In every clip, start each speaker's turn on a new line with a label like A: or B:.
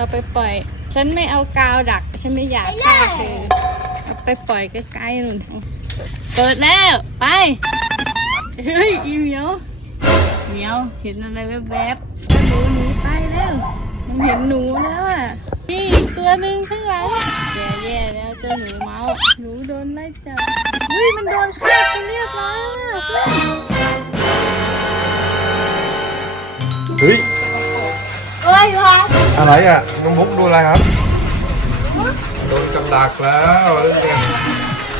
A: เอาไปปล่อย ฉันไม่เอากาวดัก ฉันไม่อยากฆ่าเธอเอาไปปล่อยใกล้ๆนู่นเปิดแล้ว ไป เฮ้ย อีเหมียว เหมียว เห็นอะไรแวบๆแล้วหนูหนีไปแล้ว มันเห็นหนูแล้วอะนี่อีกตัวหนึ่งข้างหลังแย่แย่แล้วเจ้าหนูเมาส์หนูโดนไล่จับเฮ้ย มันโดนฆ่าไปเรียบร้อยแล้วนะเพื่อน
B: เฮ้ย
C: โอ้ยพ่อ
B: อะไรอะน้องมุกดูอะไรครับโดนกับดักแล้วเรื่อง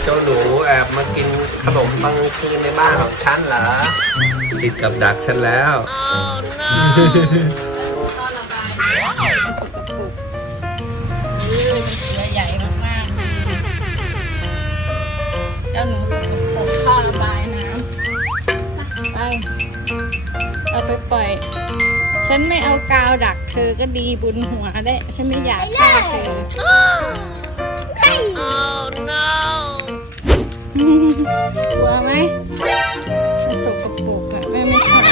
D: เจ้าหนูแอบมากินขนมปังคืนในบ้านของฉันเหรอติดกับดักฉันแล้ว
A: ท่อระบายน้ำสกปรกเฮ้ยมันตัวใหญ่มากๆเจ้าหนูสกปรกท่อระบายน้ำไปเอาไปปล่อย ฉันไม่เอากาวดักเธอก็ดีบุญหัวได้ ฉันไม่อยากฆ่าเธอกลัวไหมสกปรกอะแม่ไม่ชอบ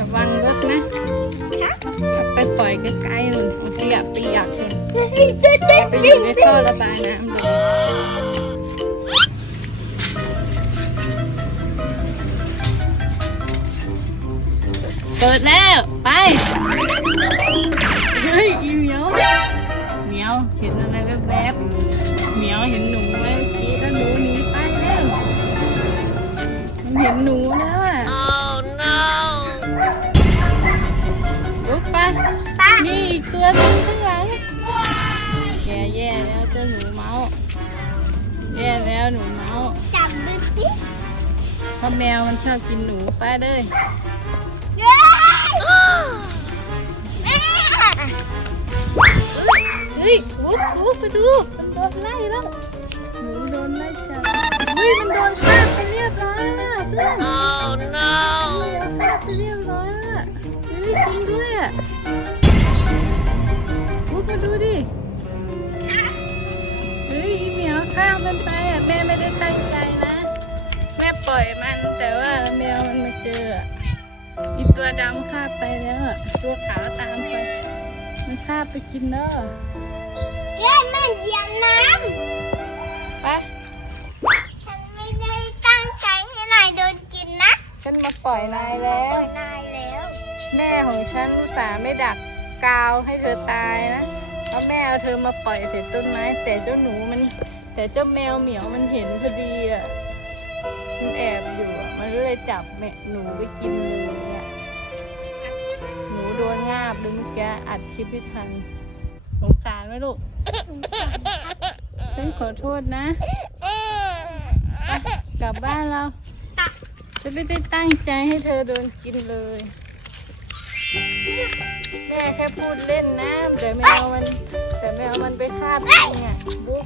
A: ระวังรถนะไปปล่อยใกล้ๆหนุนมันเปียกเปียกเลยไปอยู่ในท่อระบายน้ำเเปิดแล้ว ไป เฮ้ยอีเหมียวเหมียว เห็นอะไรแวบๆเหมียวเห็นหนูไหมเมื่อกี้แล้วหนูหนีไปแล้วมันเห็นหนูแล้วอะลุกไปนี่อีกตัวหนึงข้างหลังแย่แย่แล้วเจ้าหนูเมาส์แย่แล้วหนูเมาส์
C: จับดูสิ
A: เพราะแมวมันชอบกินหนูไปเลย ฮ้ยลุกลุกไปดูมันโดนไล่แล้วหนูโดนไล่จับเฮ้ยมันโดนฆ่าไปเรียบร้อยแล้วเพื่อน oh no ฆ่าไปเรียบร้อยแล้วเฮ้ยจริงด้วยอะลุกมาดูดิ เฮ้ยอีเหมียวฆ่ามันไปอะแม่ไม่ได้ตั้งใจนะ แม่ปล่อยมันแต่ว่าแมวมันมาเจออะอีตัวดำฆ่าไปแล้วอะตัวขาวตามไป มันฆ่าไปกินเนอะ
C: เย้แม่เหยียบน้
A: ไปำ
C: ฉันไม่ได้ตั้งใจให้นายโดนกินนะ
A: ฉันมาปล่อยนายแล้
C: ป
A: ว
C: ล่อยนายแล้ว
A: แม่ของฉันอุตส่าห์ไม่ดักกาวให้เธอตายนะเพราะแม่เอาเธอมาปล่อยเศษต้นไม้ แต่เจ้าหนูมัน แต่เจ้าแมวเหมียวมันเห็นพอดีอะ มันแอบอยู่อะมันก็เลยจับแม่หนูไปกินเลยอะหนูโด นงาบเลยเมื่อกี้อัดคลิปไม่ทันสงสารไหมลูกฉันขอโทษนะไปกลับบ้านเราฉันไม่ได้ตั้งใจให้เธอโดนกินเลย แม่แค่พูดเล่นนะแต่แมวมันแต่แมวมันไปคาบจริงอะบุ๊ก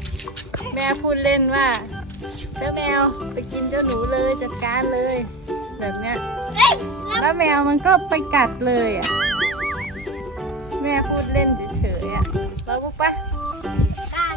A: แม่พูดเล่นว่า เจ้าแมวไปกินเจ้าหนูเลยจัดการเลย แบบเนี้ย
C: เฮ้ย
A: แล้วแมวมันก็ไปกัดเลยอะ แม่พูดเล่นเฉยๆอะเราบุกปะ
C: ได้